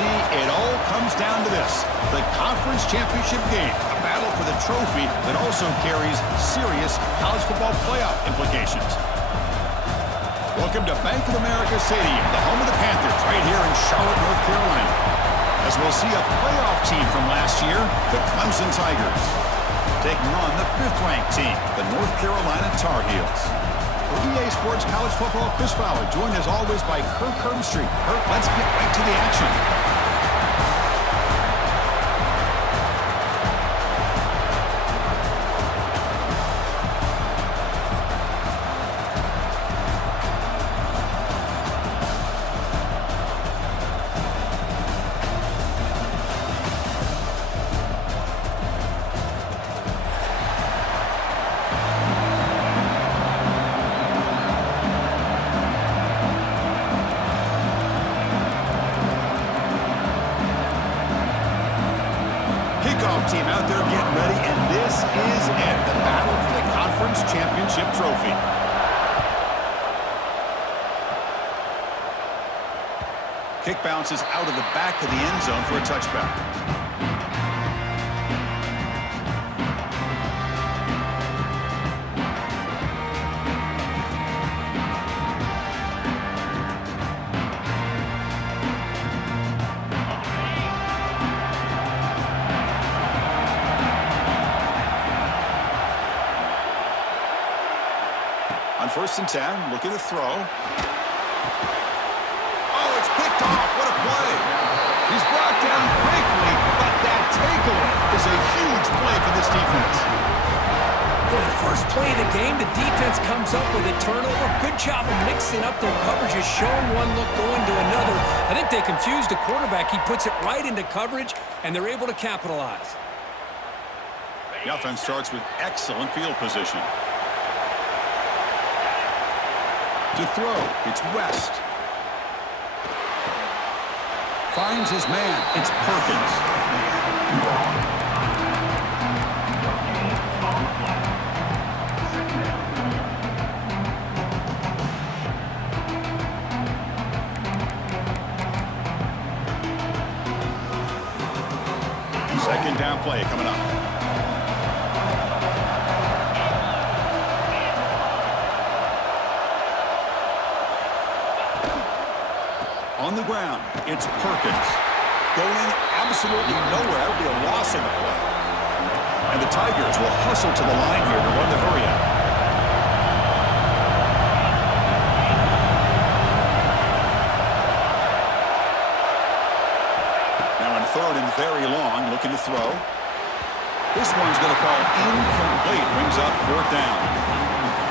ACC, it all comes down to this. The conference championship game, a battle for the trophy that also carries serious college football playoff implications. Welcome to Bank of America Stadium, the home of the Panthers, right here in Charlotte, North Carolina. As we'll see a playoff team from last year, the Clemson Tigers, taking on the 5th-ranked team, the North Carolina Tar Heels. For EA Sports College Football, Chris Fowler, joined as always by Kirk Herbstreit. Kirk, let's get right to the action. Kickoff team out there getting ready, and this is it, the battle for the conference championship trophy. Kick bounces out of the back of the end zone for a touchback. On 1st and 10, looking to throw. Oh, it's picked off. What a play. He's brought down quickly, but that takeaway is a huge play for this defense. For the first play of the game, the defense comes up with a turnover. Good job of mixing up their coverages, showing one look, going to another. I think they confused the quarterback. He puts it right into coverage, and they're able to capitalize. The offense starts with excellent field position. To throw, it's West. Finds his man, it's Perkins. Second down play coming up. On the ground, it's Perkins. Going absolutely nowhere. That would be a loss in the play. And the Tigers will hustle to the line here to run the hurry up. Now in 3rd and very long, looking to throw. This one's going to fall incomplete. Brings up 4th down.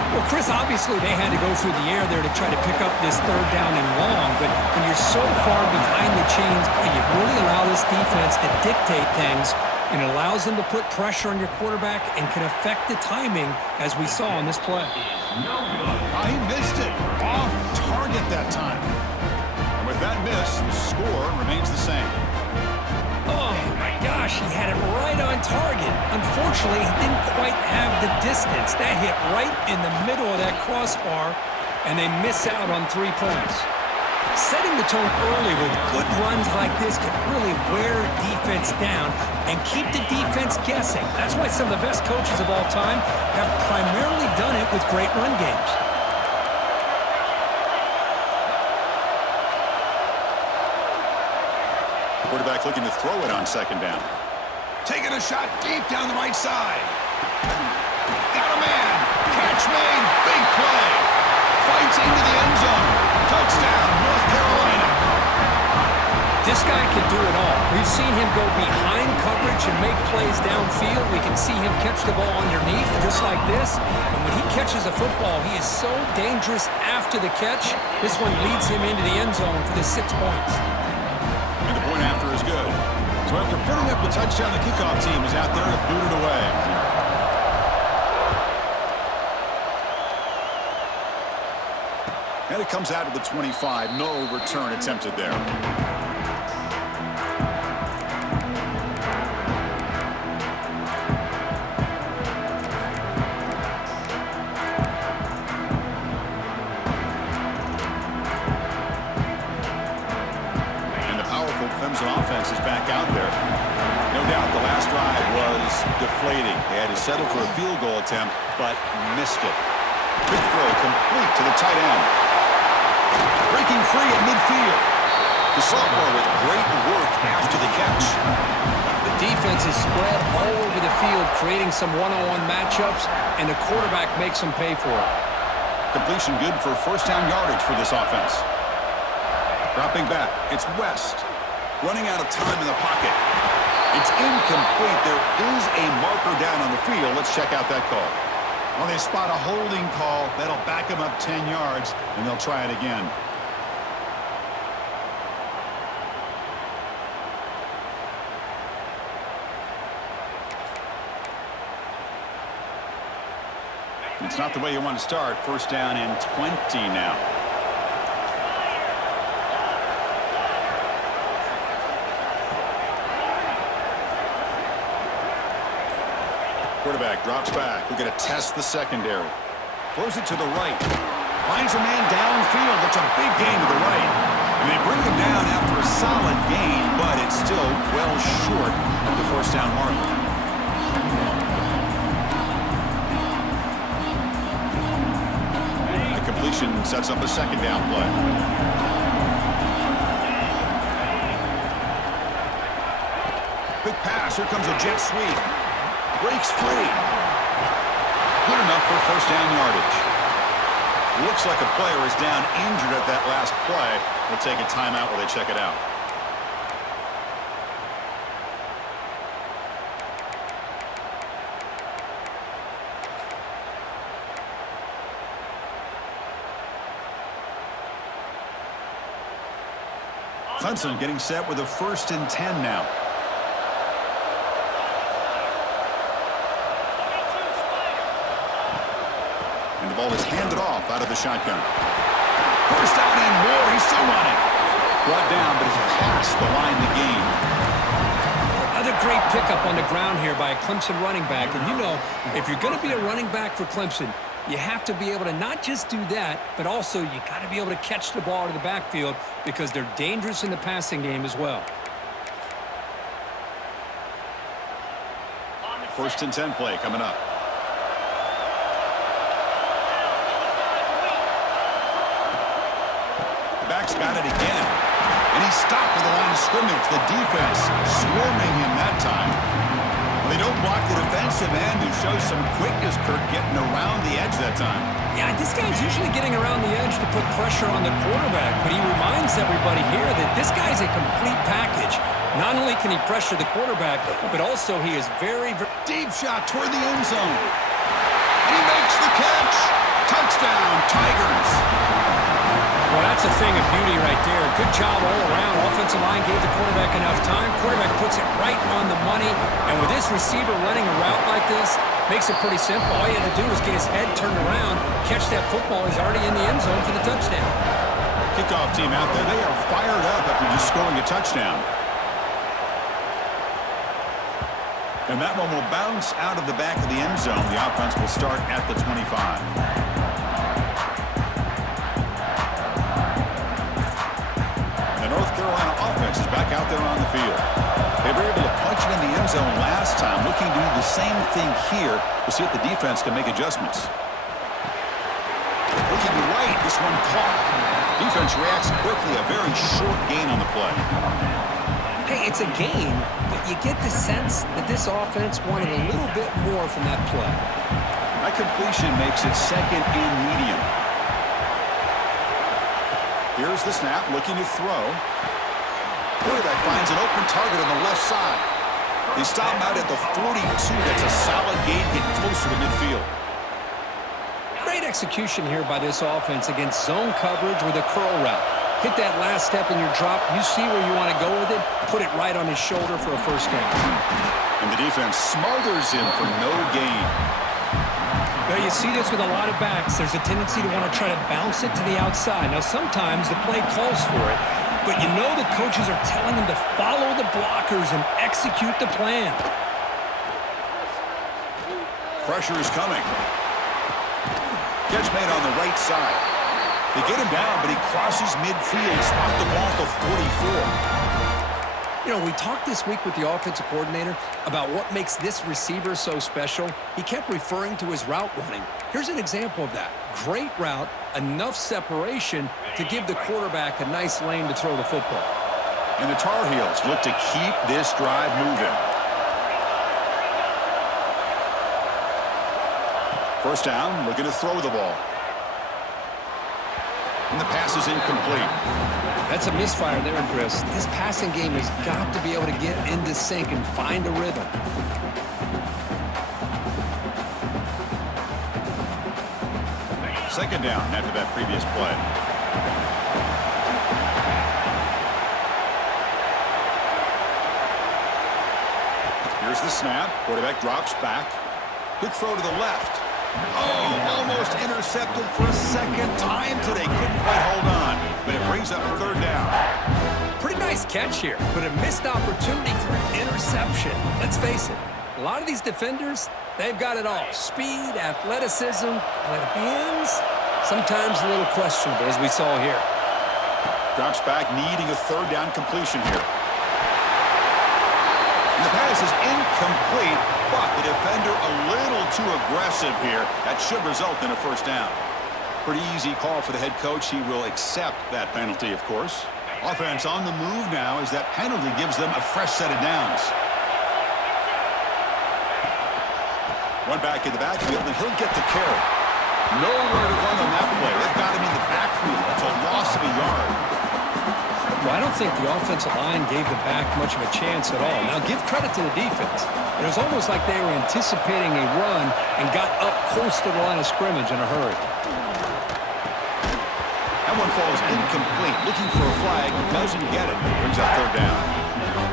Well, Chris, obviously they had to go through the air there to try to pick up this 3rd down and long, but when you're so far behind the chains, you really allow this defense to dictate things, and it allows them to put pressure on your quarterback and can affect the timing, as we saw on this play. He missed it. Off target that time. And with that miss, the score remains the same. Oh, my gosh, he had it right on target. Unfortunately, he didn't quite have the distance. That hit right in the middle of that crossbar, and they miss out on 3 points. Setting the tone early with good runs like this can really wear defense down and keep the defense guessing. That's why some of the best coaches of all time have primarily done it with great run games. Quarterback looking to throw it on 2nd down. Taking a shot deep down the right side. Got a man. Catch made. Big play. Fights into the end zone. Touchdown, North Carolina. This guy can do it all. We've seen him go behind coverage and make plays downfield. We can see him catch the ball underneath just like this. And when he catches a football, he is so dangerous after the catch. This one leads him into the end zone for the 6 points. And the point after is good. So after putting up the touchdown, the kickoff team is out there to boot it away. And it comes out to the 25. No return attempted there. is back out there. No doubt the last drive was deflating. They had to settle for a field goal attempt, but missed it. Good throw, complete to the tight end. Breaking free at midfield. The sophomore with great work after the catch. The defense is spread all over the field, creating some one-on-one matchups, and the quarterback makes them pay for it. Completion good for first down yardage for this offense. Dropping back, it's West. Running out of time in the pocket. It's incomplete. There is a marker down on the field. Let's check out that call. Well, they spot a holding call. That'll back them up 10 yards, and they'll try it again. It's not the way you want to start. First down and 20 now. Quarterback drops back. We're going to test the secondary. Throws it to the right. Finds a man downfield. That's a big gain to the right. And they bring him down after a solid gain, but it's still well short of the first down marker. The completion sets up a second down play. Quick pass. Here comes a jet sweep. Breaks free. Good enough for first down yardage. Looks like a player is down injured at that last play. We'll take a timeout while they check it out. Clemson getting set with a 1st and 10 now. And the ball is handed off out of the shotgun. First down and more. He's still running. Brought down, but it's past the line to gain. Another great pickup on the ground here by a Clemson running back. And you know, if you're going to be a running back for Clemson, you have to be able to not just do that, but also you got to be able to catch the ball to the backfield because they're dangerous in the passing game as well. 1st and 10 play coming up. Back's got it again. And he's stopped at the line of scrimmage. The defense swarming him that time. Well, they don't block the defensive end, who shows some quickness, Kirk, getting around the edge that time. Yeah, this guy's usually getting around the edge to put pressure on the quarterback, but he reminds everybody here that this guy's a complete package. Not only can he pressure the quarterback, but also he is very deep shot toward the end zone. And he makes the catch. Touchdown, Tigers. Well, that's a thing of beauty right there. Good job all around. Offensive line gave the quarterback enough time. Quarterback puts it right on the money. And with this receiver running a route like this, makes it pretty simple. All you had to do was get his head turned around, catch that football. He's already in the end zone for the touchdown. Kickoff team out there. They are fired up after just scoring a touchdown. And that one will bounce out of the back of the end zone. The offense will start at the 25. North Carolina offense is back out there on the field. They were able to punch it in the end zone last time, looking to do the same thing here to see if the defense can make adjustments. Looking right, this one caught. Defense reacts quickly, a very short gain on the play. Hey, it's a gain, but you get the sense that this offense wanted a little bit more from that play. That completion makes it 2nd and medium. Here's the snap, looking to throw. Quarterback finds an open target on the left side. They stop him out at the 42. That's a solid gain, getting closer to midfield. Great execution here by this offense against zone coverage with a curl route. Hit that last step in your drop. You see where you want to go with it. Put it right on his shoulder for a first down. And the defense smothers him for no gain. Well, you see this with a lot of backs. There's a tendency to want to try to bounce it to the outside. Now, sometimes the play calls for it, but you know the coaches are telling them to follow the blockers and execute the plan. Pressure is coming. Catch made on the right side. They get him down, but he crosses midfield, spot the ball at the 44. You know, we talked this week with the offensive coordinator about what makes this receiver so special. He kept referring to his route running. Here's an example of that. Great route, enough separation to give the quarterback a nice lane to throw the football. And the Tar Heels look to keep this drive moving. First down, looking to throw the ball. And the pass is incomplete. That's a misfire there, Chris. This passing game has got to be able to get into sync and find a rhythm. Second down after that previous play. Here's the snap. Quarterback drops back. Good throw to the left. Oh, almost intercepted for a second time today. Couldn't quite hold on, but it brings up third down. Pretty nice catch here, but a missed opportunity for an interception. Let's face it, a lot of these defenders, they've got it all. Speed, athleticism, but hands, sometimes a little questionable, as we saw here. Drops back, needing a third down completion here. And the pass is incomplete, but the defender a little too aggressive here. That should result in a first down. Pretty easy call for the head coach. He will accept that penalty, of course. Offense on the move now as that penalty gives them a fresh set of downs. One back in the backfield, and he'll get the carry. Nowhere to run on that play. They've got him in the backfield. That's a loss of a yard. Well, I don't think the offensive line gave the back much of a chance at all. Now, give credit to the defense. It was almost like they were anticipating a run and got up close to the line of scrimmage in a hurry. That one falls incomplete. Looking for a flag, doesn't get it. Brings up third down.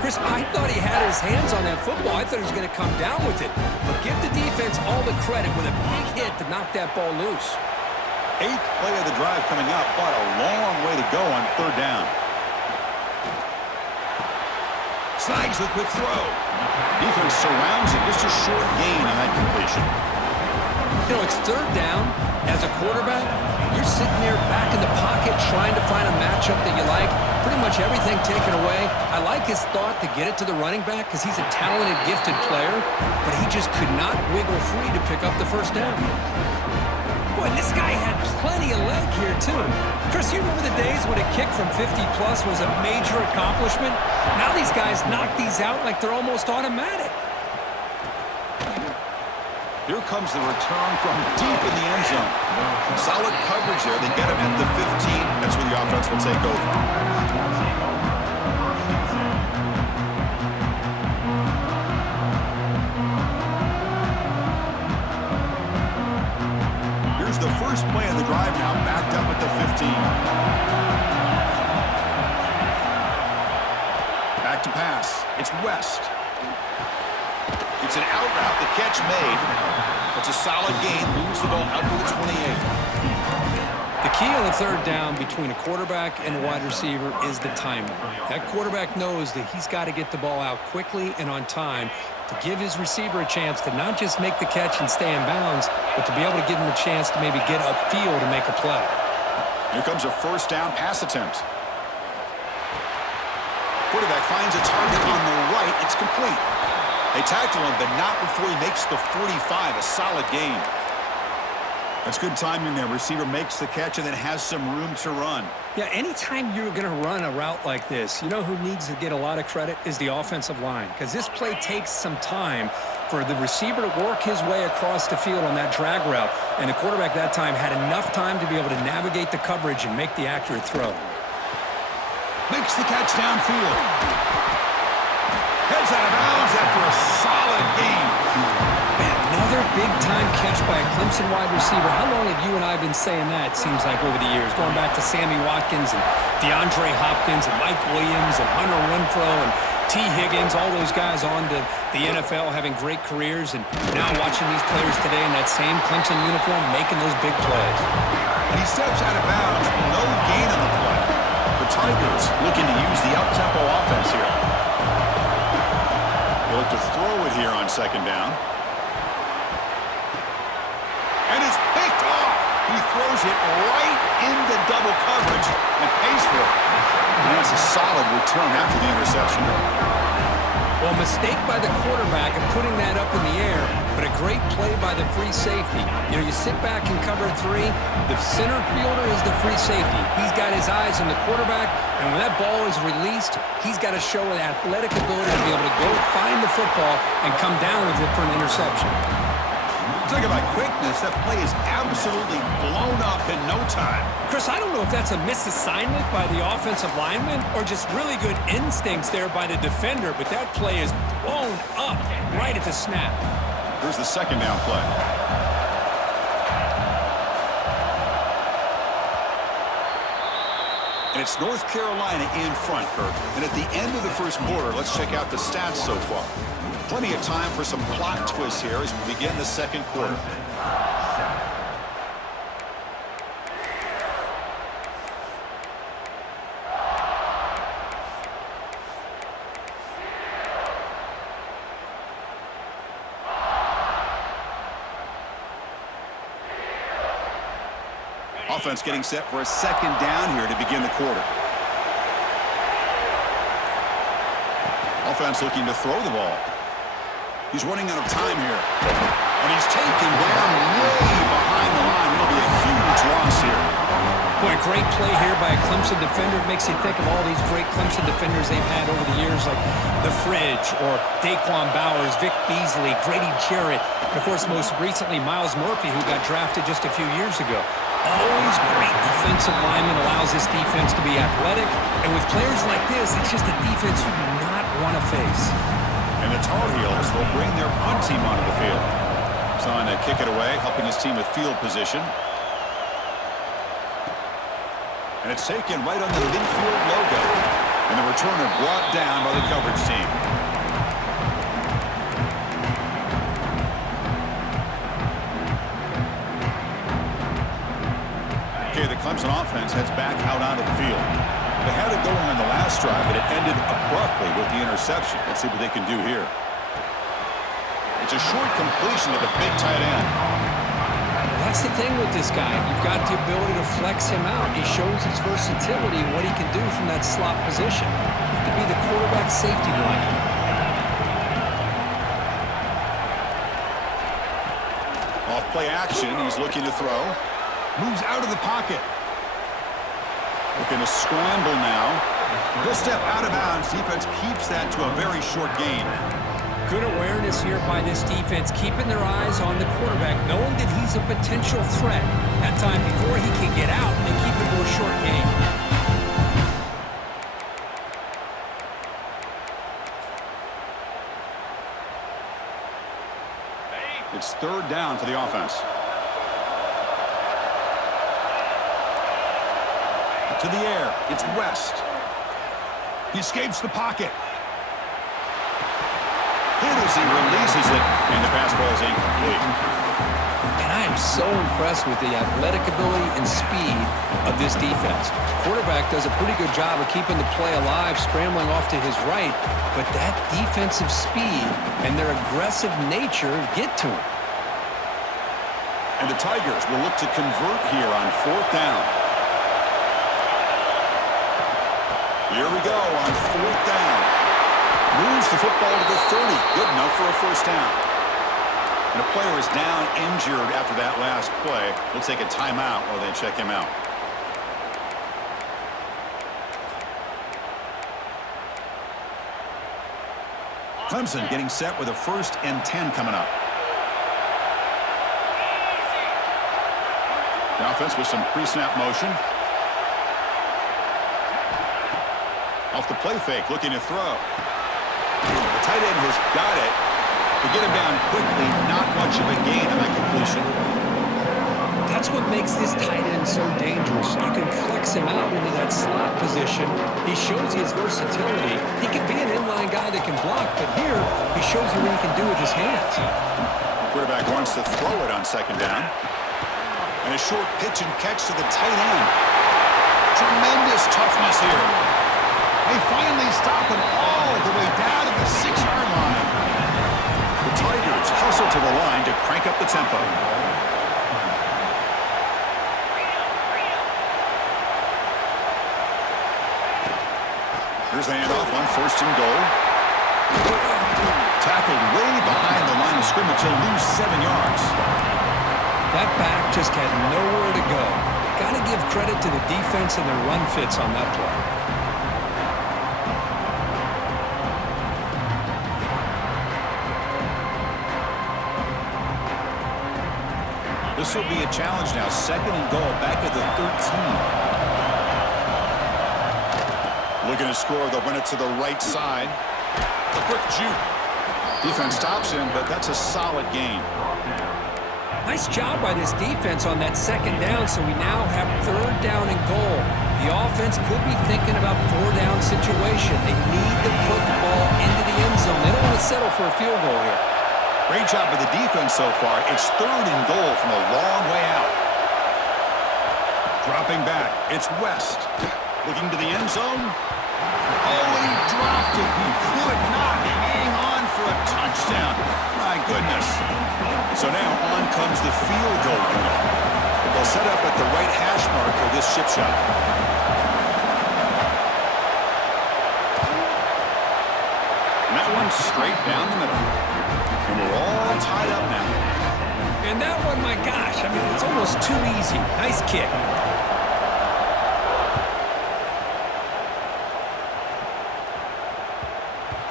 Chris, I thought he had his hands on that football. I thought he was going to come down with it. But give the defense all the credit with a big hit to knock that ball loose. 8th play of the drive coming up, but a long way to go on third down. Snags the quick throw. Defense surrounds it. Just a short gain on that completion. You know, it's third down. As a quarterback, you're sitting there back in the pocket trying to find a matchup that you like. Pretty much everything taken away. I like his thought to get it to the running back because he's a talented, gifted player, but he just could not wiggle free to pick up the first down. Boy, this guy had plenty of leg here, too. Chris, you remember the days when a kick from 50-plus was a major accomplishment? Now these guys knock these out like they're almost automatic. Here comes the return from deep in the end zone. Solid coverage there. They get him at the 15. That's where the offense will take over. Here's the first play of the drive now, backed up at the 15. Back to pass. It's West. It's an out route. The catch made. It's a solid gain. Moves the ball out to the 28. The key on the third down between a quarterback and a wide receiver is the timing. That quarterback knows that he's got to get the ball out quickly and on time to give his receiver a chance to not just make the catch and stay in bounds, but to be able to give him a chance to maybe get upfield and make a play. Here comes a first down pass attempt. Quarterback finds a target on the right. It's complete. They tackle him, but not before he makes the 45. A solid gain. That's good timing there. Receiver makes the catch and then has some room to run. Yeah, anytime you're going to run a route like this, you know who needs to get a lot of credit is the offensive line. Because this play takes some time for the receiver to work his way across the field on that drag route. And the quarterback that time had enough time to be able to navigate the coverage and make the accurate throw. Makes the catch downfield. Heads out of bounds after a solid gain. Man, another big-time catch by a Clemson wide receiver. How long have you and I been saying that, seems like, over the years? Going back to Sammy Watkins and DeAndre Hopkins and Mike Williams and Hunter Renfrow and T. Higgins, all those guys on to the NFL having great careers, and now watching these players today in that same Clemson uniform making those big plays. And he steps out of bounds. No gain on the play. The Tigers looking to use the up-tempo offense here. They look to throw it here on second down. And it's picked off. He throws it right into double coverage and pays for it. And that's a solid return after the interception. Well, mistake by the quarterback of putting that up in the air, but a great play by the free safety. You know, you sit back and cover 3. The center fielder is the free safety. He's got his eyes on the quarterback, and when that ball is released, he's got to show an athletic ability to be able to go find the football and come down with it for an interception. Talk about quickness. That play is absolutely blown up in no time. Chris, I don't know if that's a misassignment by the offensive lineman or just really good instincts there by the defender, but that play is blown up right at the snap. Here's the second down play. And it's North Carolina in front, Kirk. And at the end of the first quarter, let's check out the stats so far. Plenty of time for some plot twists here as we begin the second quarter. Offense getting set for a second down here to begin the quarter. Offense looking to throw the ball. He's running out of time here. And he's taken down way behind the line. It'll be a huge loss here. Boy, great play here by a Clemson defender. It makes you think of all these great Clemson defenders they've had over the years, like The Fridge or Daquan Bowers, Vic Beasley, Grady Jarrett, and of course, most recently, Miles Murphy, who got drafted just a few years ago. Always great defensive lineman, allows this defense to be athletic. And with players like this, it's just a defense you do not want to face. And the Tar Heels will bring their punt team onto the field. Trying to kick it away, helping his team with field position. And it's taken right on the midfield logo. And the returner brought down by the coverage team. Okay, the Clemson offense heads back out onto the field. They had it going on the last drive, but it ended abruptly with the interception. Let's see what they can do here. It's a short completion to the big tight end. That's the thing with this guy. You've got the ability to flex him out. He shows his versatility and what he can do from that slot position. He could be the quarterback safety blanket. Off play action, he's looking to throw. Moves out of the pocket. Looking to scramble now. He'll step out of bounds. Defense keeps that to a very short gain. Good awareness here by this defense, keeping their eyes on the quarterback, knowing that he's a potential threat. That time before he can get out, they keep it to a short gain. It's third down for the offense. To the air, it's West. He escapes the pocket. Hit as he releases it, and the pass ball is incomplete. And I am so impressed with the athletic ability and speed of this defense. Quarterback does a pretty good job of keeping the play alive, scrambling off to his right, but that defensive speed and their aggressive nature get to him. And the Tigers will look to convert here on fourth down. Here we go on fourth down. Moves the football to the 30. Good enough for a first down. And a player is down injured after that last play. We'll take a timeout while they check him out. Clemson getting set with a 1st and 10 coming up. The offense with some pre-snap motion. Off the play fake, looking to throw. The tight end has got it. To get him down quickly, not much of a gain on that completion. That's what makes this tight end so dangerous. You can flex him out into that slot position. He shows his versatility. He can be an inline guy that can block, but here he shows you what he can do with his hands. Quarterback wants to throw it on second down. And a short pitch and catch to the tight end. Tremendous toughness here. They finally stop him all the way down to the 6-yard line. The Tigers hustle to the line to crank up the tempo. Here's the handoff on 1st and goal. Tackled way behind the line of scrimmage. He'll lose 7 yards. That back just had nowhere to go. Got to give credit to the defense and their run fits on that play. This will be a challenge now. 2nd and goal, back at the 13. Looking to score. They'll run it to the right side. A quick juke. Defense stops him, but that's a solid gain. Nice job by this defense on that 2nd down, so we now have 3rd down and goal. The offense could be thinking about 4-down situation. They need to put the ball into the end zone. They don't want to settle for a field goal here. Great job by the defense so far. It's 3rd and goal from a long way out. Dropping back. It's West. Looking to the end zone. Oh, he dropped it. He could not hang on for a touchdown. My goodness. So now on comes the field goal unit. They'll set up at the right hash mark for this chip shot. And that one straight down the middle. And we're all tied up now. And that one, my gosh, I mean, it's almost too easy. Nice kick.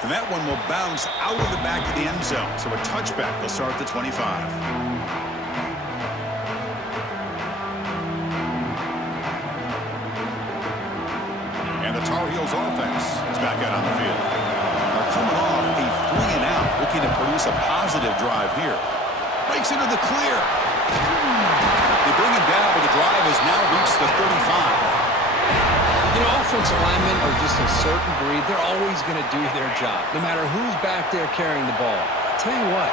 And that one will bounce out of the back of the end zone. So a touchback will start at the 25. And the Tar Heels offense is back out on the field. They're coming off a 3-and-out, looking to produce a positive drive here. Breaks into the clear. They bring him down, but the drive has now reached the 35. You know, offensive linemen are just a certain breed. They're always going to do their job, no matter who's back there carrying the ball. I'll tell you what,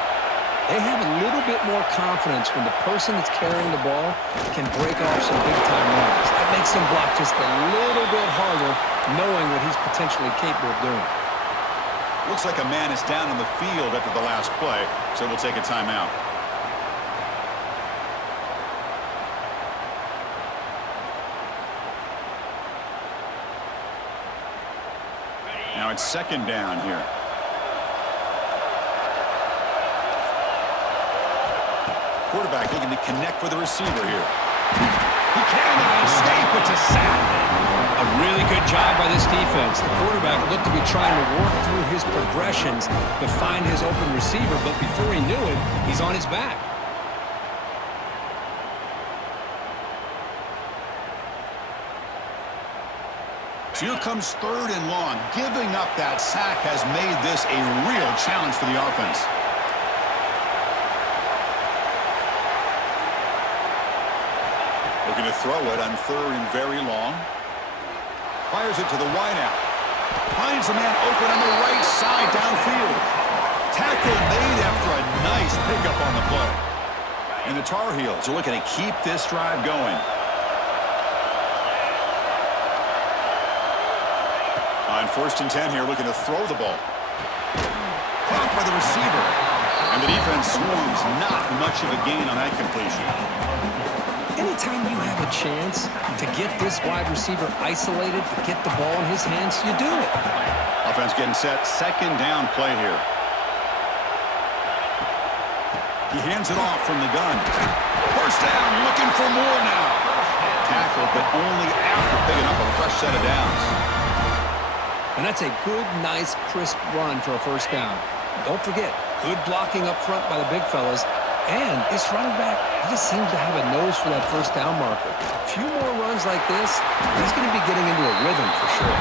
they have a little bit more confidence when the person that's carrying the ball can break off some big-time runs. That makes them block just a little bit harder, knowing what he's potentially capable of doing. Looks like a man is down on the field after the last play, so we'll take a timeout. Now it's 2nd down here. Quarterback looking to connect with the receiver here. He can't escape. It's a sack. A really good job by this defense. The quarterback looked to be trying to work through his progressions to find his open receiver, but before he knew it, he's on his back. So here comes 3rd and long. Giving up that sack has made this a real challenge for the offense. Looking to throw it on 3rd and very long. Fires it to the wideout. Finds a man open on the right side downfield. Tackle made after a nice pickup on the play. And the Tar Heels are looking to keep this drive going. On 1st and 10 here, looking to throw the ball. Caught by the receiver. And the defense swarms. Not much of a gain on that completion. Anytime you have a chance to get this wide receiver isolated, to get the ball in his hands, you do it. Offense getting set. 2nd down play here. He hands it off from the gun. 1st down, looking for more now. Tackled, but only after picking up a fresh set of downs. And that's a good, nice, crisp run for a 1st down. Don't forget, good blocking up front by the big fellas. And this running back, he just seems to have a nose for that 1st down marker. A few more runs like this, he's going to be getting into a rhythm for sure.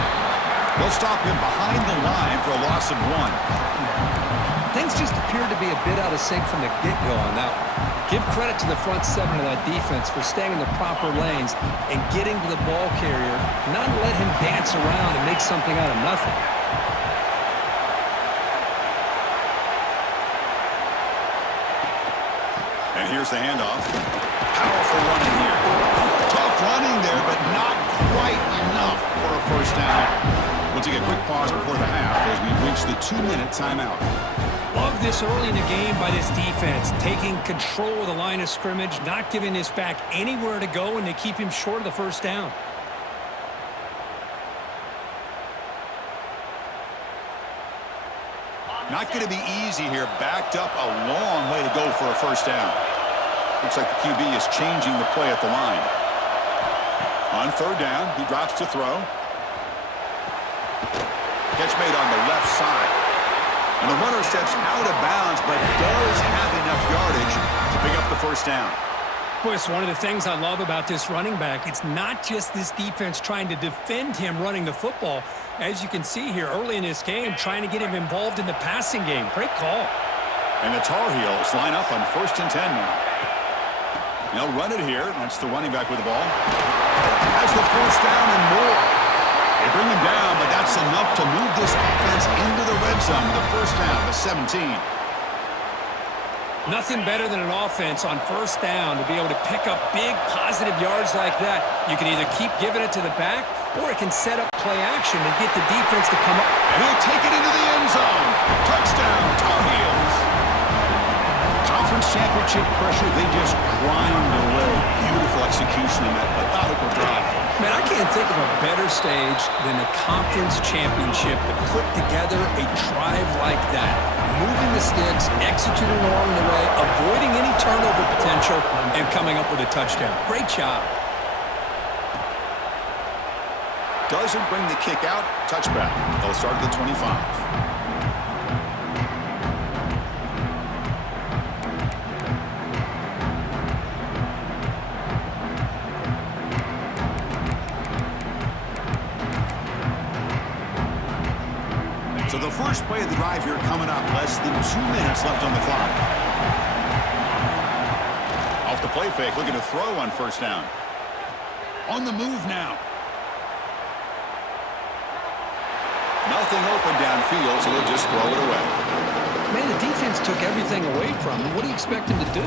They'll stop him behind the line for a loss of 1. Things just appeared to be a bit out of sync from the get-go on that one. Give credit to the front 7 of that defense for staying in the proper lanes and getting to the ball carrier, not let him dance around and make something out of nothing. And here's the handoff. Powerful running here. Tough running there, but not quite enough for a 1st down. We'll take a quick pause before the half as we reach the 2-minute timeout. Love this early in the game by this defense, taking control of the line of scrimmage, not giving this back anywhere to go, and they keep him short of the 1st down. Not going to be easy here. Backed up a long way to go for a first down. Looks like the QB is changing the play at the line. On third down, he drops to throw. Catch made on the left side. And the runner steps out of bounds, but does have enough yardage to pick up the first down. Boy, it's one of the things I love about this running back. It's not just this defense trying to defend him running the football. As you can see here early in this game, trying to get him involved in the passing game. Great call. And the Tar Heels line up on 1st and 10 now. They'll run it here. That's the running back with the ball. Has the first down and more. They bring him down, but that's enough to move this offense into the red zone. The first down, the 17. Nothing better than an offense on first down to be able to pick up big positive yards like that. You can either keep giving it to the back, or it can set up play action and get the defense to come up. And he'll take it into the end zone. Touchdown, Tar Heels. Conference championship pressure, they just grind away. Beautiful execution in that methodical drive. Man, I can't think of a better stage than the conference championship to put together a drive like that. Moving the sticks, executing along the way, avoiding any turnover potential, and coming up with a touchdown. Great job. Doesn't bring the kick out. Touchback. They'll start at the 25. So the first play of the drive here coming up. Less than 2 minutes left on the clock. Off the play fake, looking to throw on first down. On the move now. Nothing open downfield, so they'll just throw it away. Man, the defense took everything away from him. What do you expect him to do?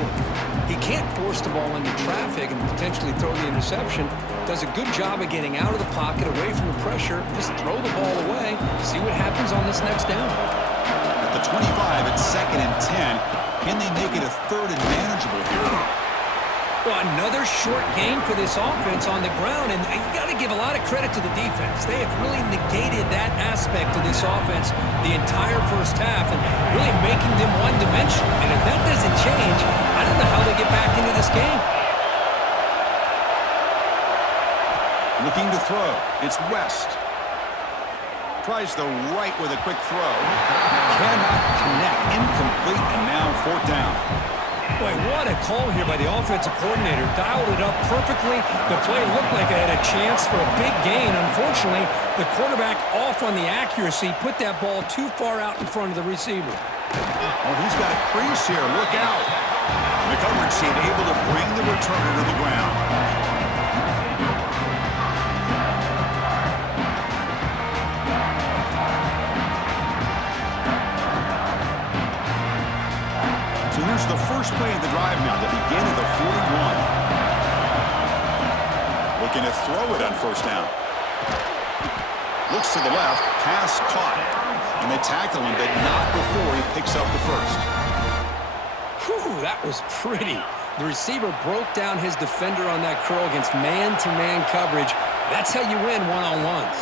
He can't force the ball into traffic and potentially throw the interception. Does a good job of getting out of the pocket, away from the pressure. Just throw the ball away. See what happens on this next down. At the 25, it's 2nd and 10. Can they make it a 3rd and manageable here? Well, another short game for this offense on the ground, and you got to give a lot of credit to the defense. They have really negated that aspect of this offense the entire first half and really making them one-dimensional. And if that doesn't change, I don't know how they get back into this game. Looking to throw. It's West. Tries the right with a quick throw. Cannot connect. Incomplete, and now 4th down. Boy, what a call here by the offensive coordinator. Dialed it up perfectly. The play looked like it had a chance for a big gain. Unfortunately, the quarterback off on the accuracy, put that ball too far out in front of the receiver. Oh, he's got a crease here. Look out. The coverage team able to bring the returner to the ground. So here's the first play of the drive now, the beginning of the 41. Looking to throw it on first down. Looks to the left, pass caught. And they tackle him, but not before he picks up the first. Whew, that was pretty. The receiver broke down his defender on that curl against man-to-man coverage. That's how you win one-on-ones.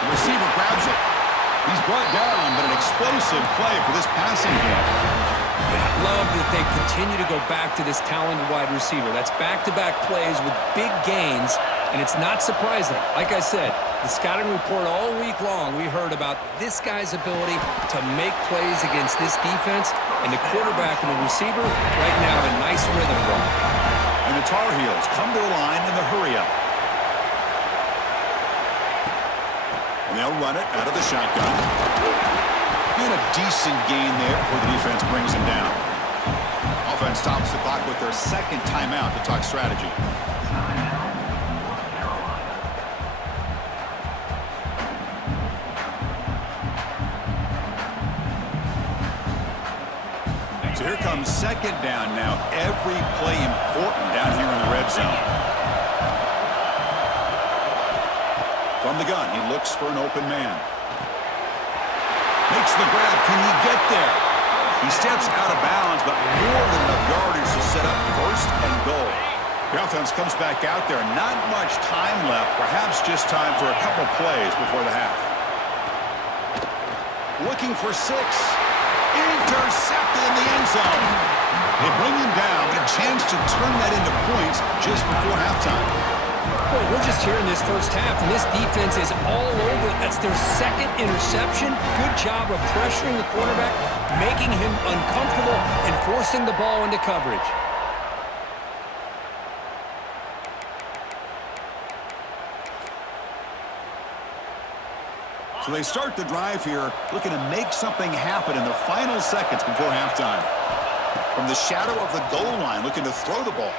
The receiver grabs it. He's brought down, but an explosive play for this passing game. I love that they continue to go back to this talented wide receiver. That's back-to-back plays with big gains, and it's not surprising. Like I said, the scouting report all week long, we heard about this guy's ability to make plays against this defense, and the quarterback and the receiver right now have a nice rhythm going. And the Tar Heels come to the line in the hurry-up. And they'll run it out of the shotgun. And a decent gain there before the defense brings him down. Offense stops the clock with their 2nd timeout to talk strategy. So here comes 2nd down now. Every play important down here in the red zone. From the gun, he looks for an open man. Makes the grab. Can he get there? He steps out of bounds, but more than enough yardage to set up 1st and goal. The offense comes back out there. Not much time left. Perhaps just time for a couple plays before the half. looking for 6. Intercepted in the end zone. They bring him down, but a chance to turn that into points just before halftime. Well, we're just here in this first half, and this defense is all over. That's their second interception. Good job of pressuring the quarterback, making him uncomfortable, and forcing the ball into coverage. So they start the drive here, looking to make something happen in the final seconds before halftime. From the shadow of the goal line, looking to throw the ball.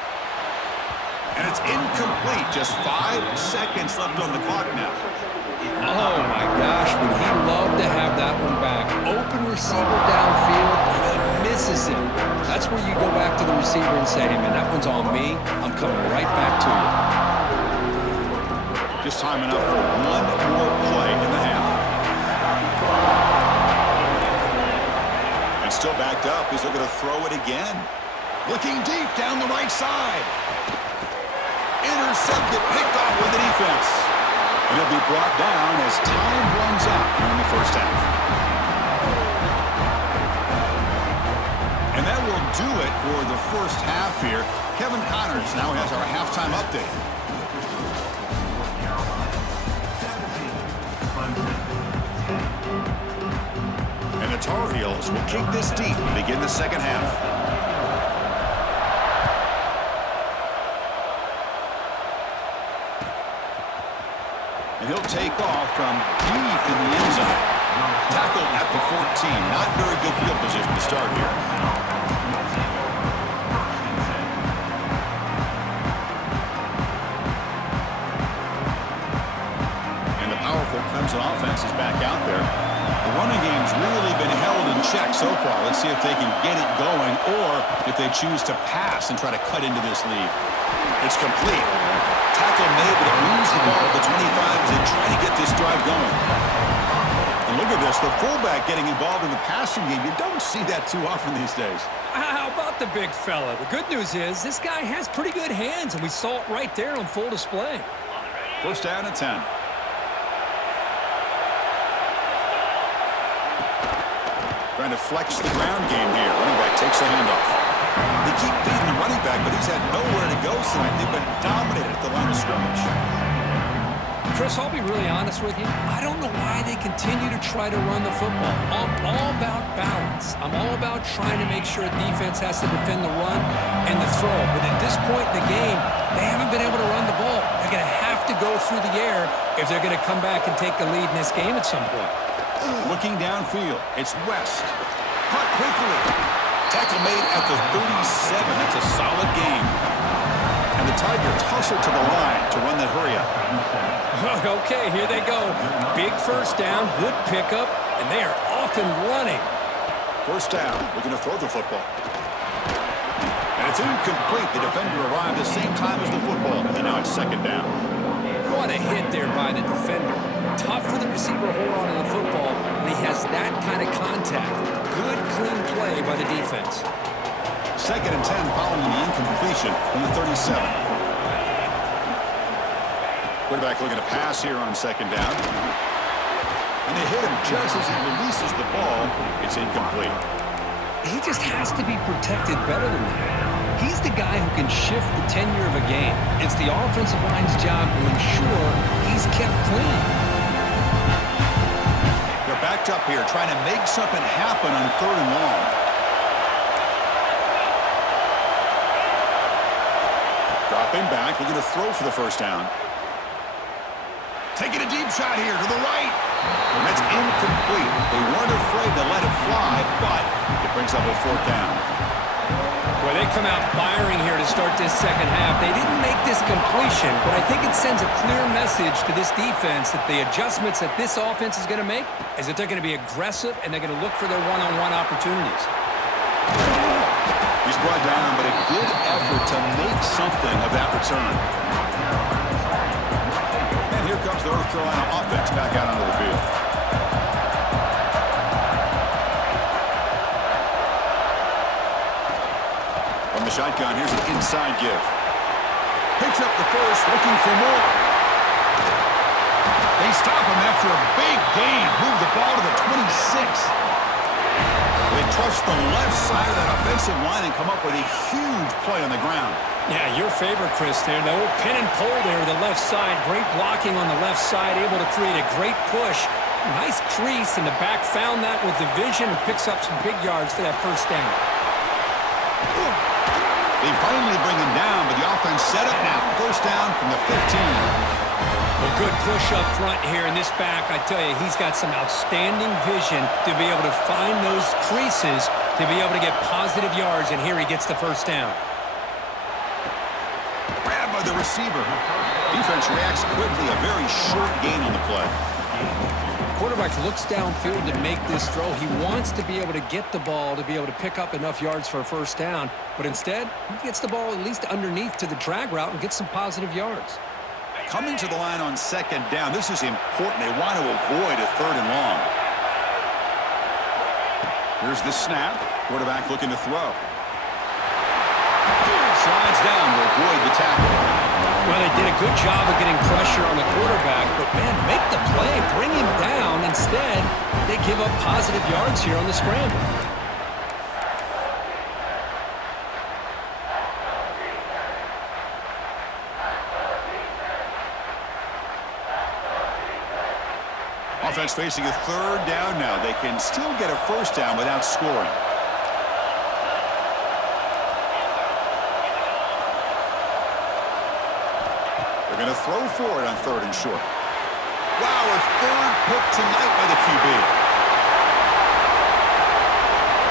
And it's incomplete. Just 5 seconds left on the clock now. Oh, my gosh. Would he love to have that one back. Open receiver downfield, and he misses him. That's where you go back to the receiver and say, hey, man, that one's on me. I'm coming right back to you. Just time enough for one more play in the half. And still backed up. He's looking to throw it again. Looking deep down the right side. Intercepted, picked off with the defense. And he'll be brought down as time runs out here in the first half. And that will do it for the first half here. Kevin Connors now has our halftime update. And the Tar Heels will kick this deep and begin the second half. And he'll take off from deep in the end zone. Tackled at the 14. Not very good field position to start here. And the powerful Clemson offense is back out there. The running game's really been held in check so far. Let's see if they can get it going or if they choose to pass and try to cut into this lead. It's complete. Tackle made, but it moves the ball to the 25 as they try to get this drive going. And look at this, the fullback getting involved in the passing game. You don't see that too often these days. How about the big fella? The good news is this guy has pretty good hands, and we saw it right there on full display. First down and 10. Trying to flex the ground game here. Running back takes the handoff. They keep feeding the running back, but he's had nowhere to go tonight. They've been dominated at the line of scrimmage. Chris, I'll be really honest with you. I don't know why they continue to try to run the football. I'm all about balance. I'm all about trying to make sure defense has to defend the run and the throw. But at this point in the game, they haven't been able to run the ball. They're going to have to go through the air if they're going to come back and take the lead in this game at some point. Looking downfield, it's West. Cut quickly. Tackle made at the 37. That's a solid game. And the Tigers hustle to the line to run that hurry-up. Okay, here they go. Big first down, good pickup, and they are off and running. First down, looking to throw the football. And it's incomplete. The defender arrived the same time as the football, and now it's second down. What a hit there by the defender. Tough for the receiver to hold on to the football when he has that kind of contact. Good, clean play by the defense. Second and 10 following the incompletion from the 37. Quarterback looking to pass here on second down. And they hit him just as he releases the ball. It's incomplete. He just has to be protected better than that. He's the guy who can shift the tenure of a game. It's the offensive line's job to ensure he's kept clean. They're backed up here trying to make something happen on third and long. Dropping back, looking to throw for the first down. Taking a deep shot here to the right. And that's incomplete. They weren't afraid to let it fly, but it brings up a fourth down. Well, they come out firing here to start this second half. They didn't make this completion, but I think it sends a clear message to this defense that the adjustments that this offense is going to make is that they're going to be aggressive and they're going to look for their one-on-one opportunities. He's brought down, but a good effort to make something of that return. And here comes the North Carolina offense back out onto the field. From the shotgun, here's an inside give. Picks up the first, looking for more. They stop him after a big gain. Move the ball to the 26. the left side of that offensive line and come up with a huge play on the ground. Yeah, your favorite, Chris, there. The old pin and pull there, the left side. Great blocking on the left side, able to create a great push. Nice crease, and the back found that with the vision and picks up some big yards for that first down. They finally bring him down, but the offense set up now. First down from the 15. A good push up front here in this back. I tell you, he's got some outstanding vision to be able to find those creases, to be able to get positive yards, and here he gets the first down. Grabbed by the receiver. Defense reacts quickly. A very short gain on the play. Quarterback looks downfield to make this throw. He wants to be able to get the ball to be able to pick up enough yards for a first down, but instead, he gets the ball at least underneath to the drag route and gets some positive yards. Coming to the line on second down, this is important. They want to avoid a third and long. Here's the snap. Quarterback looking to throw. Slides down to avoid the tackle. Well, they did a good job of getting pressure on the quarterback, but, man, make the play, bring him down. Instead, they give up positive yards here on the scramble. Offense facing a third down now. They can still get a first down without scoring. They're going to throw for it on third and short. Wow, a third pick tonight by the QB.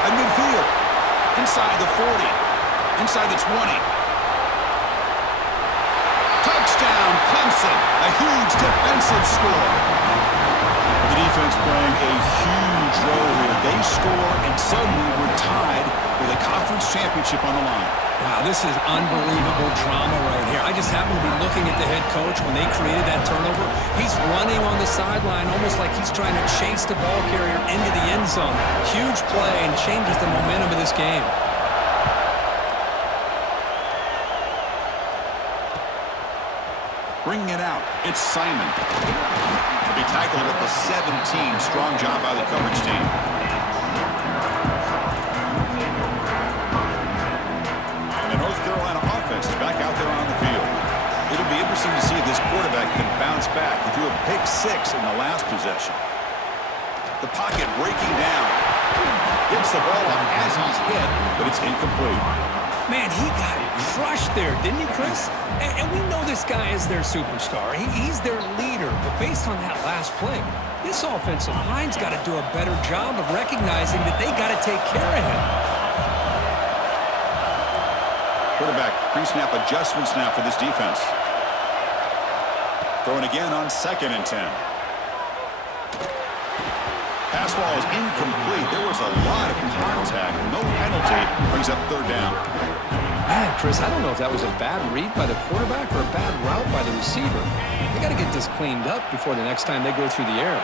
At midfield. Inside the 40. Inside the 20. Touchdown, Clemson. A huge defensive score. The defense playing a huge role here. They score, and suddenly we're tied with a conference championship on the line. Wow, this is unbelievable drama right here. I just happen to be looking at the head coach when they created that turnover. He's running on the sideline almost like he's trying to chase the ball carrier into the end zone. Huge play and changes the momentum of this game. Bringing it out, it's Simon. To be tackled at the 17. Strong job by the coverage team. Is back out there on the field. It'll be interesting to see if this quarterback can bounce back. He threw a pick 6 in the last possession. The pocket breaking down. Gets the ball up as he's hit, but it's incomplete. Man, he got crushed there, didn't he, Chris? And we know this guy is their superstar. He's their leader. But based on that last play, this offensive line's got to do a better job of recognizing that they got to take care of him. Quarterback pre-snap adjustments now for this defense. Throwing again on 2nd and 10. Pass ball is incomplete. There was a lot of contact. No penalty. Brings up third down. Man, Chris, I don't know if that was a bad read by the quarterback or a bad route by the receiver. They got to get this cleaned up before the next time they go through the air.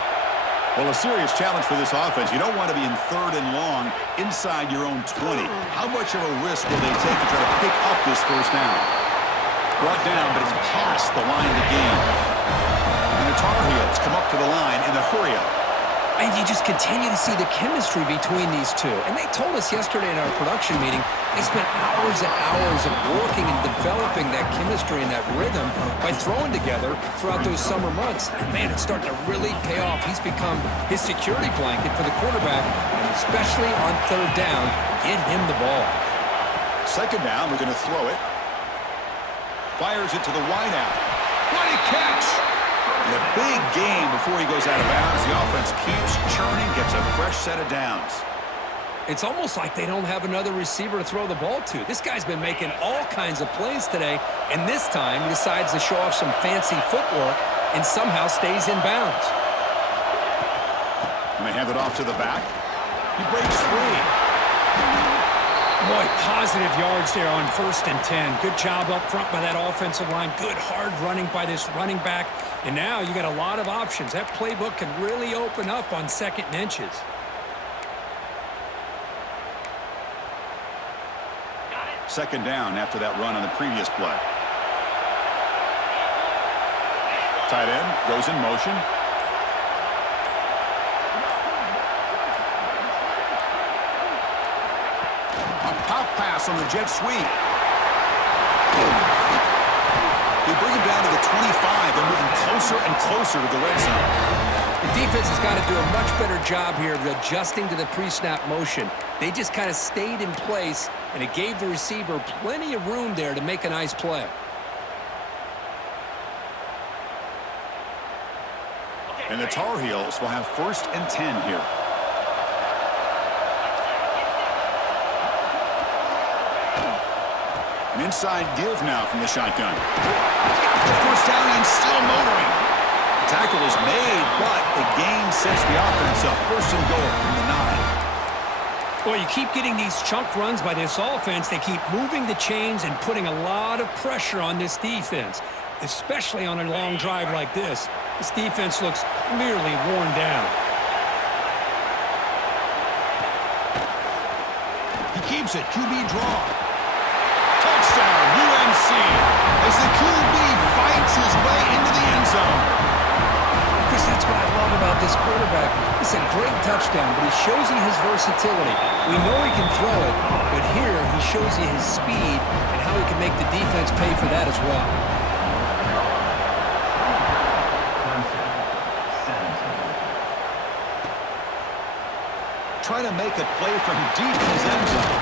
Well, a serious challenge for this offense. You don't want to be in third and long inside your own 20. How much of a risk will they take to try to pick up this first down? Brought down, but it's past the line of the game. And the Tar Heels come up to the line in a hurry-up. And you just continue to see the chemistry between these two. And they told us yesterday in our production meeting, they spent hours and hours of working and developing that chemistry and that rhythm by throwing together throughout those summer months. And, man, it's starting to really pay off. He's become his security blanket for the quarterback, and especially on third down, get him the ball. Second down, we're going to throw it. Fires it to the wideout. What a catch! And a big game before he goes out of bounds. The offense keeps churning, gets a fresh set of downs. It's almost like they don't have another receiver to throw the ball to. This guy's been making all kinds of plays today, and this time he decides to show off some fancy footwork and somehow stays in bounds. And they hand it off to the back. He breaks free. Boy, positive yards there on 1st and 10. Good job up front by that offensive line. Good hard running by this running back. And now you got a lot of options. That playbook can really open up on 2nd and inches. Second down after that run on the previous play. Tight end goes in motion. pop pass on the jet sweep. They bring him down to the 25. They're moving closer and closer to the red zone. The defense has got to do a much better job here of adjusting to the pre-snap motion. They just kind of stayed in place, and it gave the receiver plenty of room there to make a nice play. And the Tar Heels will have 1st and 10 here. An inside give now from the shotgun. The 1st down and still motoring. The tackle is made, but the gain sets the offense up. 1st and goal from the 9. Well, you keep getting these chunk runs by this offense. They keep moving the chains and putting a lot of pressure on this defense, especially on a long drive like this. This defense looks clearly worn down. He keeps it. QB draw. Touchdown, UNC, as the QB fights his way into the end zone. Chris, that's what I love about this quarterback. It's a great touchdown, but he shows you his versatility. We know he can throw it, but here he shows you his speed and how he can make the defense pay for that as well. Trying to make a play from deep in his end zone.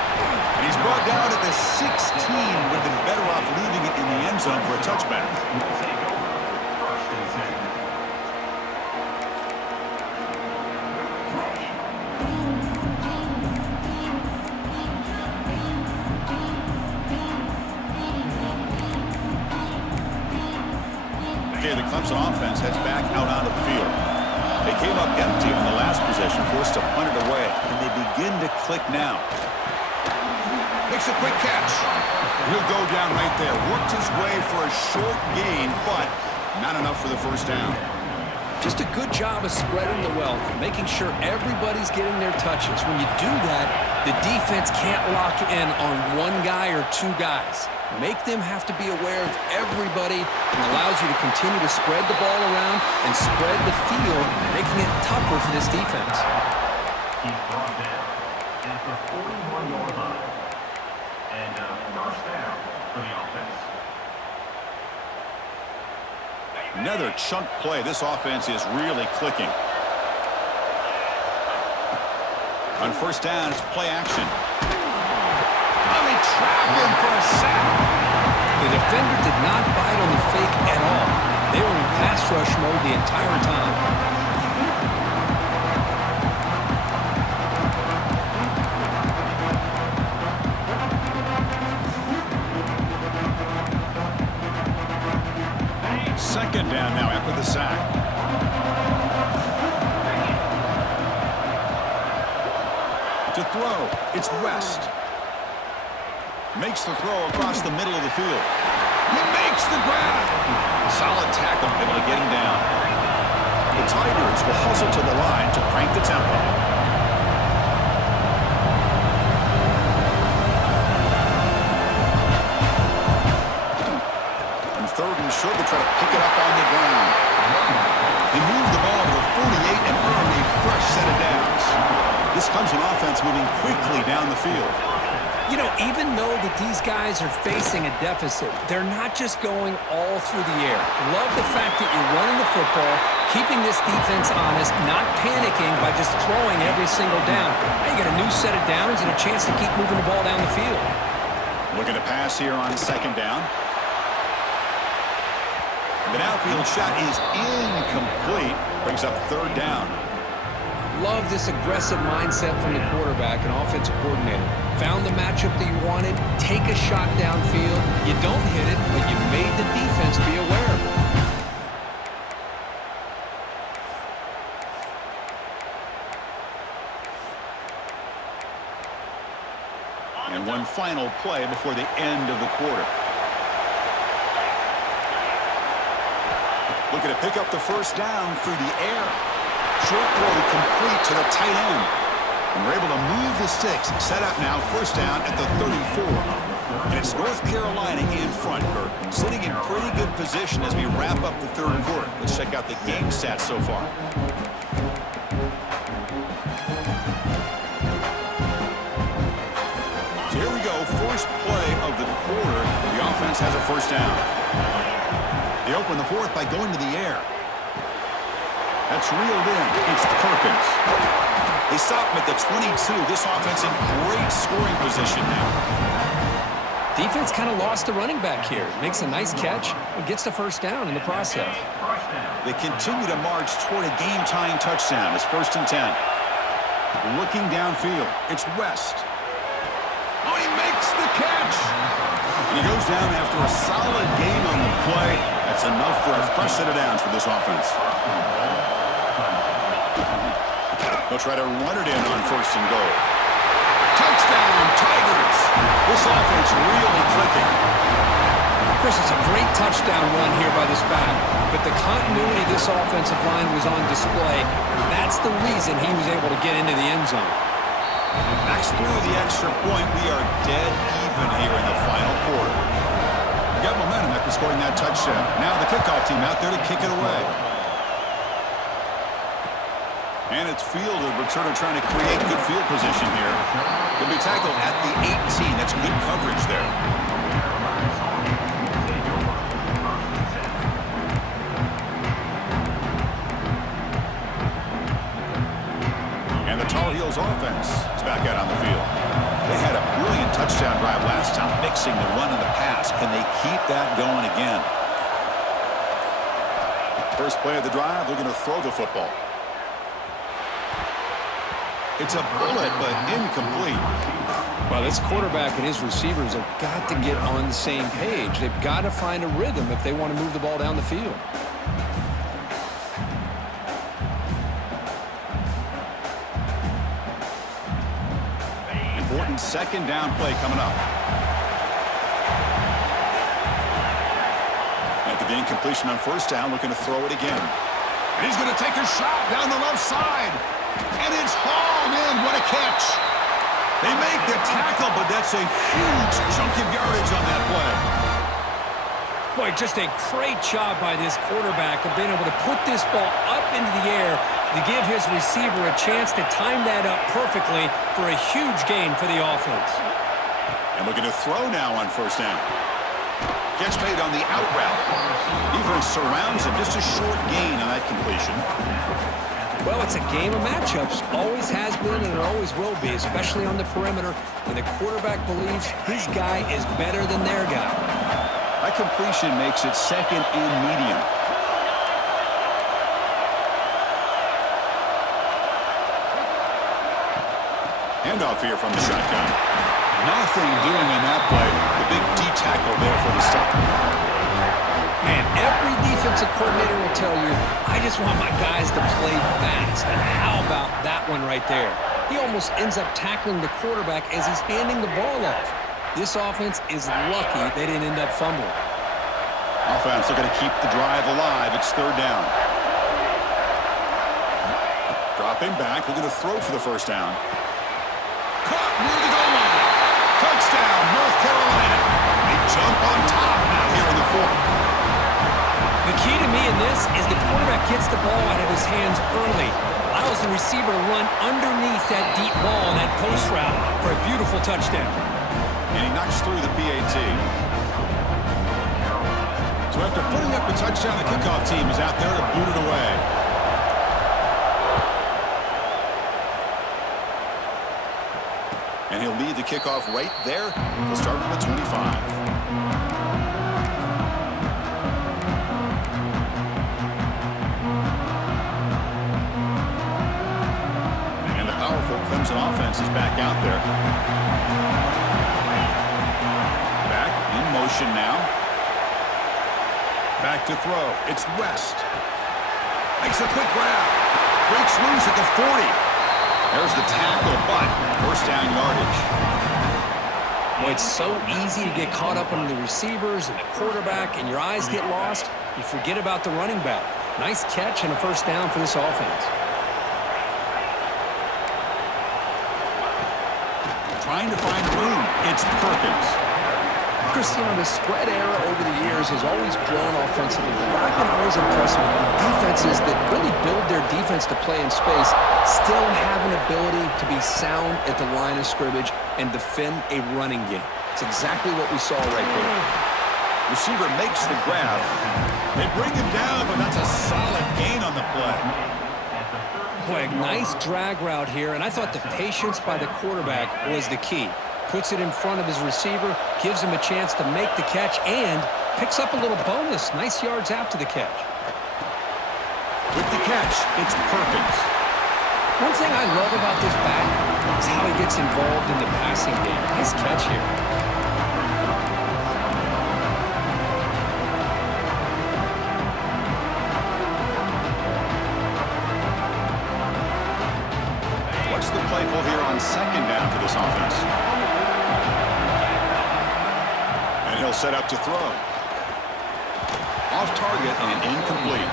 And he's brought down at the 16. Would have been better off leaving it in the end zone for a touchback. Okay, the Clemson offense heads back out onto the field. They came up empty on the last possession, forced to punt it away, and they begin to click now. Makes a quick catch. He'll go down right there. Worked his way for a short gain, but not enough for the 1st down. Just a good job of spreading the wealth, making sure everybody's getting their touches. When you do that, the defense can't lock in on one guy or two guys. Make them have to be aware of everybody, and allows you to continue to spread the ball around and spread the field, making it tougher for this defense. He's brought down at the 41-yard line. And 1st down for the offense. Another chunk play. This offense is really clicking. On 1st down, it's play action. Oh, they trapped him for a sack. The defender did not bite on the fake at all. They were in pass rush mode the entire time. Second down now after the sack. To throw, it's West. Makes the throw across the middle of the field. He makes the grab. Solid tackle, able to get him down. The Tigers will hustle to the line to crank the tempo. On 3rd and short, they try to pick it up on the ground. They move the ball to the 48 and earn a fresh set of downs. This comes an offense moving quickly down the field. You know, even though that these guys are facing a deficit, they're not just going all through the air. Love the fact that you're running the football, keeping this defense honest, not panicking by just throwing every single down. Now you get a new set of downs and a chance to keep moving the ball down the field. Looking to pass here on 2nd down. The downfield shot is incomplete. Brings up 3rd down. Love this aggressive mindset from the quarterback and offensive coordinator. Found the matchup that you wanted, take a shot downfield. You don't hit it, but you made the defense be aware of it. And one final play before the end of the quarter. Looking to pick up the 1st down through the air. Short throw complete to the tight end. And we're able to move the sticks. Set up now, 1st down at the 34. And it's North Carolina in front, Kirk. Sitting in pretty good position as we wrap up the 3rd quarter. Let's check out the game stats so far. So here we first play of the quarter, the offense has a first down. They open the fourth by going to the air. That's reeled in. It's Perkins. They stop him at the 22. This offense in great scoring position now. Defense kind of lost the running back here. Makes a nice catch and gets the first down in the process. They continue to march toward a game-tying touchdown. It's 1st and 10. Looking downfield. It's West. Oh, he makes the catch. And he goes down after a solid gain on the play. That's enough for a fresh set of downs for this offense. They'll try to run it in on 1st and goal. Touchdown, Tigers. This offense really clicking. Chris, it's a great touchdown run here by this back, but the continuity of this offensive line was on display. That's the reason he was able to get into the end zone. Backs through the extra point. We are dead even here in the final quarter. We got momentum after scoring that touchdown. Now the kickoff team out there to kick it away. And it's fielded. Returner trying to create good field position here. He'll be tackled at the 18. That's good coverage there. And the Tar Heels offense is back out on the field. They had a brilliant touchdown drive last time, mixing the run and the pass. Can they keep that going again? First play of the drive, they're going to throw the football. It's a bullet, but incomplete. Well, this quarterback and his receivers have got to get on the same page. They've got to find a rhythm if they want to move the ball down the field. Important second down play coming up. After the incompletion on 1st down, looking to throw it again. And he's going to take a shot down the left side. And it's hauled in. What a catch. They make the tackle, but that's a huge chunk of yardage on that play. Boy, just a great job by this quarterback of being able to put this ball up into the air to give his receiver a chance to time that up perfectly for a huge gain for the offense. And looking to throw now on 1st down. Catch made on the out route. Defense surrounds him. Just a short gain on that completion. Well, it's a game of matchups. Always has been and it always will be, especially on the perimeter when the quarterback believes his guy is better than their guy. That completion makes it 2nd and medium. Handoff here from the shotgun. Nothing doing in that play. The big D tackle there for the stop. Man, every defensive coordinator will tell you, I just want my guys to play fast. And how about that one right there? He almost ends up tackling the quarterback as he's handing the ball off. This offense is lucky they didn't end up fumbling. Offense looking to keep the drive alive. It's 3rd down. Dropping back, looking to throw for the 1st down. Caught near the goal line. Touchdown, North Carolina. They jump on top now here in the 4th. The key to me in this is the quarterback gets the ball out of his hands early, allows the receiver to run underneath that deep ball on that post route for a beautiful touchdown. And he knocks through the PAT. So after putting up the touchdown, the kickoff team is out there to boot it away. And he'll lead the kickoff right there. He'll start on the 25. Clemson offense is back out there. Back in motion now. Back to throw. It's West. Makes a quick grab. Breaks loose at the 40. There's the tackle, but 1st down yardage. Boy, it's so easy to get caught up on the receivers and the quarterback, and your eyes get lost. You forget about the running back. Nice catch and a 1st down for this offense. Trying to find room. It's Perkins. Christian, the spread era over the years has always grown offensively. What I've been always impressed with defenses that really build their defense to play in space still have an ability to be sound at the line of scrimmage and defend a running game. It's exactly what we saw right there. Receiver makes the grab. They bring him down, but that's a solid gain on the play. Boy, a nice drag route here, and I thought the patience by the quarterback was the key. Puts it in front of his receiver, gives him a chance to make the catch, and picks up a little bonus. Nice yards after the catch. With the catch, it's Perkins. One thing I love about this back is how he gets involved in the passing game. Nice catch here. What's the play call here on second down for this offense? And he'll set up to throw. Off target and incomplete.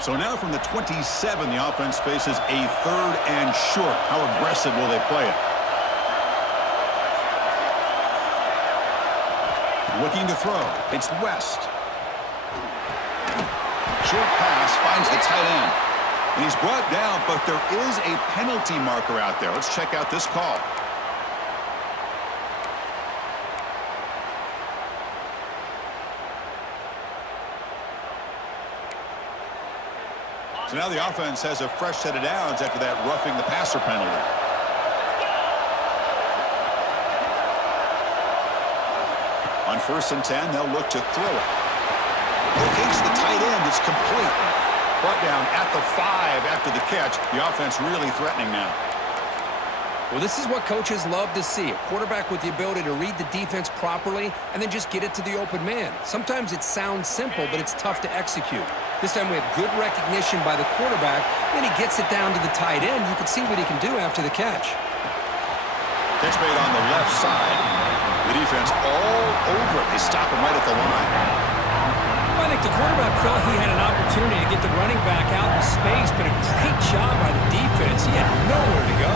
So now from the 27, the offense faces a 3rd and short. How aggressive will they play it? Looking to throw. It's West. Short pass finds the tight end. And he's brought down, but there is a penalty marker out there. Let's check out this call. So now the offense has a fresh set of downs after that roughing the passer penalty. On 1st and 10, they'll look to throw it. Locates the tight end. It's complete. Brought down at the 5 after the catch. The offense really threatening now. Well, this is what coaches love to see. A quarterback with the ability to read the defense properly and then just get it to the open man. Sometimes it sounds simple, but it's tough to execute. This time we have good recognition by the quarterback. Then he gets it down to the tight end. You can see what he can do after the catch. Catch made on the left side. The defense all over it. They stop him right at the line. I think the quarterback felt he had an opportunity to get the running back out in space, but a great job by the defense. He had nowhere to go.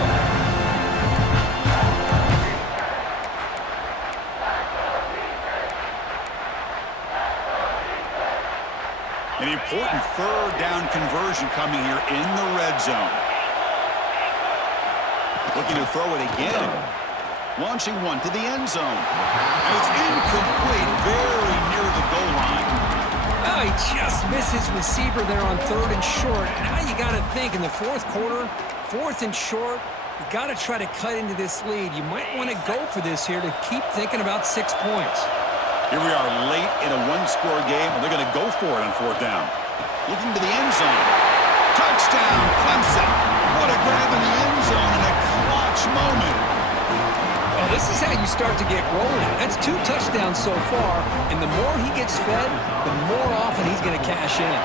An important 3rd down conversion coming here in the red zone. Looking to throw it again. Launching one to the end zone. And it's incomplete, very near the goal line. Oh, he just missed his receiver there on 3rd and short. Now you got to think in the 4th quarter, 4th and short, you got to try to cut into this lead. You might want to go for this here to keep thinking about 6 points. Here we are late in a 1-score game, and they're going to go for it on 4th down. Looking to the end zone. Touchdown, Clemson. What a grab in the end zone in a clutch moment. Oh, this is how you start to get rolling. That's 2 touchdowns so far, and the more he gets fed, the more often he's going to cash in.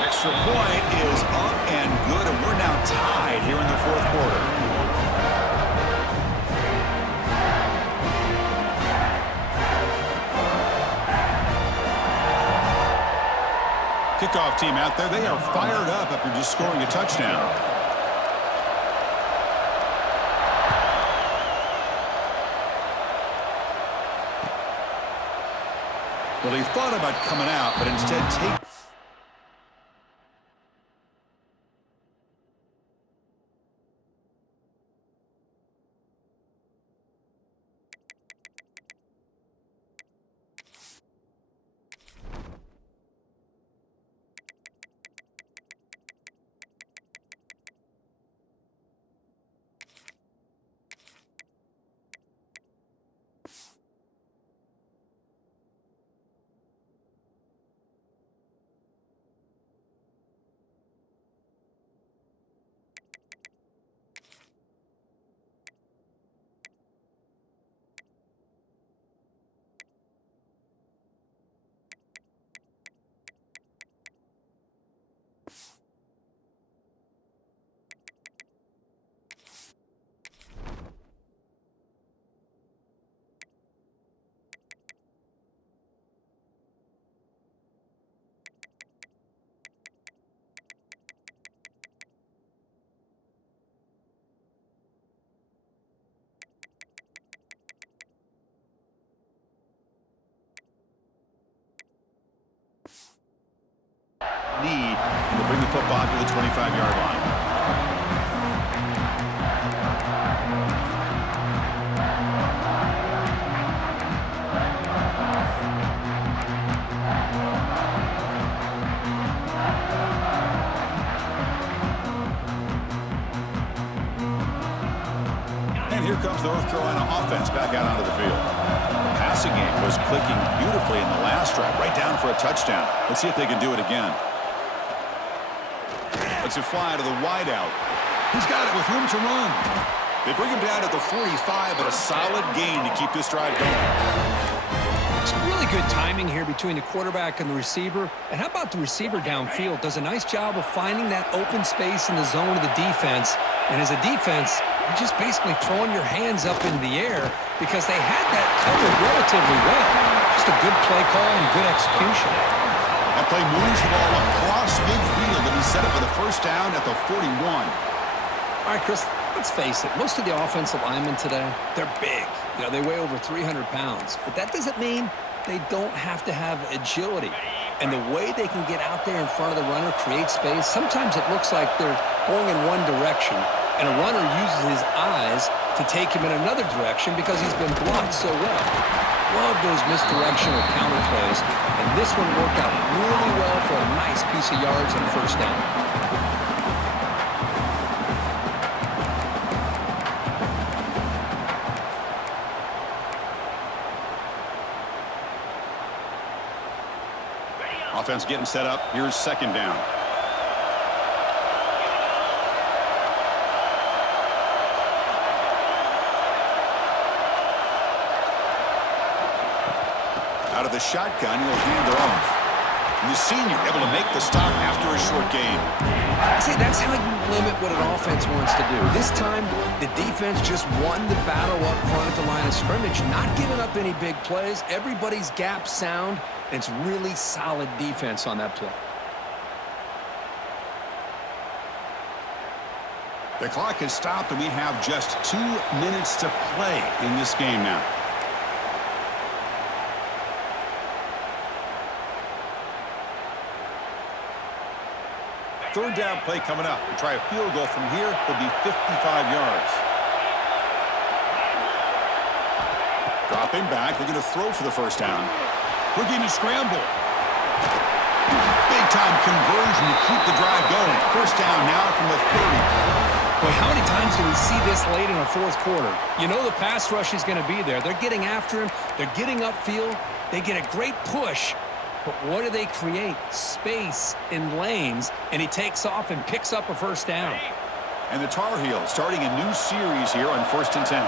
Extra point is up and good, and we're now tied here in the 4th quarter. Kickoff team out there, they are fired up after just scoring a touchdown. Well, he thought about coming out, but instead take... football to the 25-yard line. And here comes the North Carolina offense back out onto the field. The passing game was clicking beautifully in the last drive, right down for a touchdown. Let's see if they can do it again. Let's it fly to the wideout. He's got it with room to run. They bring him down at the 45, but a solid gain to keep this drive going. Some really good timing here between the quarterback and the receiver. And how about the receiver downfield? Does a nice job of finding that open space in the zone of the defense. And as a defense, you're just basically throwing your hands up into the air because they had that covered relatively well. Just a good play call and good execution. That play moves the ball across midfield, and he set it for the first down at the 41. All right, Chris, let's face it. Most of the offensive linemen today, they're big. You know, they weigh over 300 pounds. But that doesn't mean they don't have to have agility. And the way they can get out there in front of the runner, create space, sometimes it looks like they're going in one direction, and a runner uses his eyes to take him in another direction because he's been blocked so well. Love those misdirectional counter plays, and this one worked out really well for a nice piece of yards and a first down. Offense getting set up. Here's second down. Out of the shotgun, he'll hand it off. And the senior able to make the stop after a short gain. See, that's how you limit what an offense wants to do. This time, the defense just won the battle up front at the line of scrimmage, not giving up any big plays. Everybody's gap sound. It's really solid defense on that play. The clock has stopped, and we have just 2 minutes to play in this game now. Third down play coming up. We'll try a field goal from here. It'll be 55 yards. Dropping back. They're going to throw for the first down. Looking to scramble. Big-time conversion to keep the drive going. First down now from the 30. Boy, how many times do we see this late in the fourth quarter? You know the pass rush is going to be there. They're getting after him. They're getting upfield. They get a great push. But what do they create? Space in lanes, and he takes off and picks up a first down. And the Tar Heels starting a new series here on 1st and 10.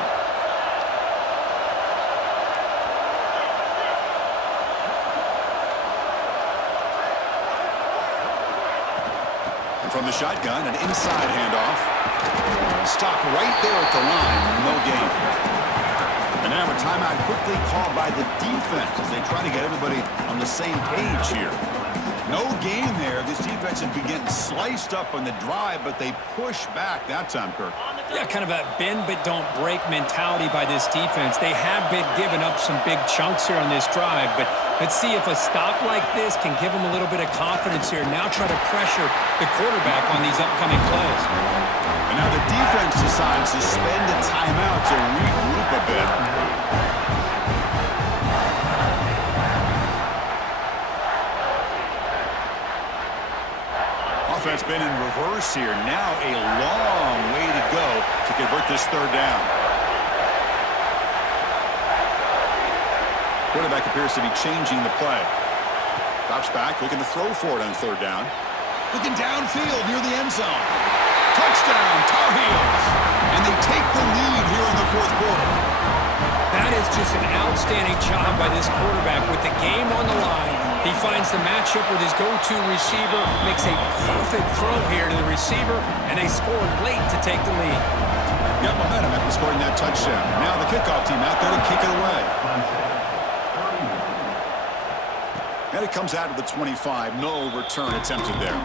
And from the shotgun, an inside handoff. Stop right there at the line. No gain. And now a timeout quickly called by the defense as they try to get everybody on the same page here. No gain there. This defense has been getting sliced up on the drive, but they push back that time, Kirk. Yeah, kind of a bend but don't break mentality by this defense. They have been giving up some big chunks here on this drive, but let's see if a stop like this can give them a little bit of confidence here. Now try to pressure the quarterback on these upcoming plays. And now the defense decides to spend a timeout to regroup a bit. Offense been in reverse here. Now a long way to go to convert this third down. Quarterback appears to be changing the play. Drops back, looking to throw for it on third down. Looking downfield near the end zone. Touchdown, Tar Heels. And they take the lead here in the fourth quarter. That is just an outstanding job by this quarterback with the game on the line. He finds the matchup with his go-to receiver, makes a perfect throw here to the receiver, and they scored late to take the lead. Got momentum after scoring that touchdown. Now the kickoff team out there to kick it away. And it comes out of the 25. No return attempted there.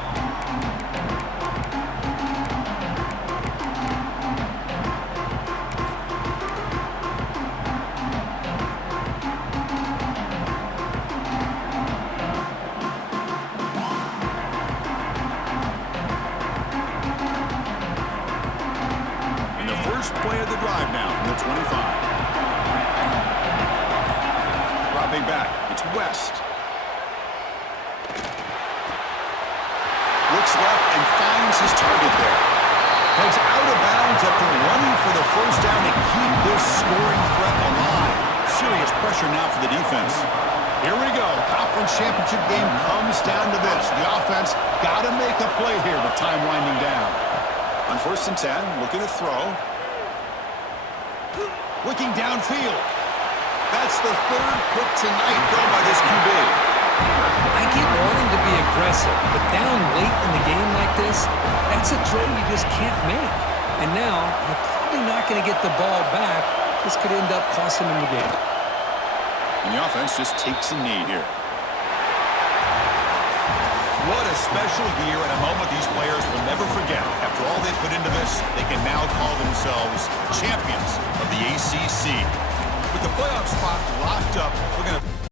from the 25. Dropping back, it's West. Looks left and finds his target there. Heads out of bounds after running for the first down to keep this scoring threat alive. Serious pressure now for the defense. Here we go. Conference championship game comes down to this. The offense got to make a play here with time winding down. On 1st and 10, looking to throw. Looking downfield. That's the third pick tonight thrown by this QB. I get wanting to be aggressive, but down late in the game like this, that's a throw you just can't make. And now, you're probably not going to get the ball back. This could end up costing them the game. And the offense just takes a knee here. What a special year and a moment these players will never forget. After all they put into this, they can now call themselves champions of the ACC. With the playoff spot locked up, we're going to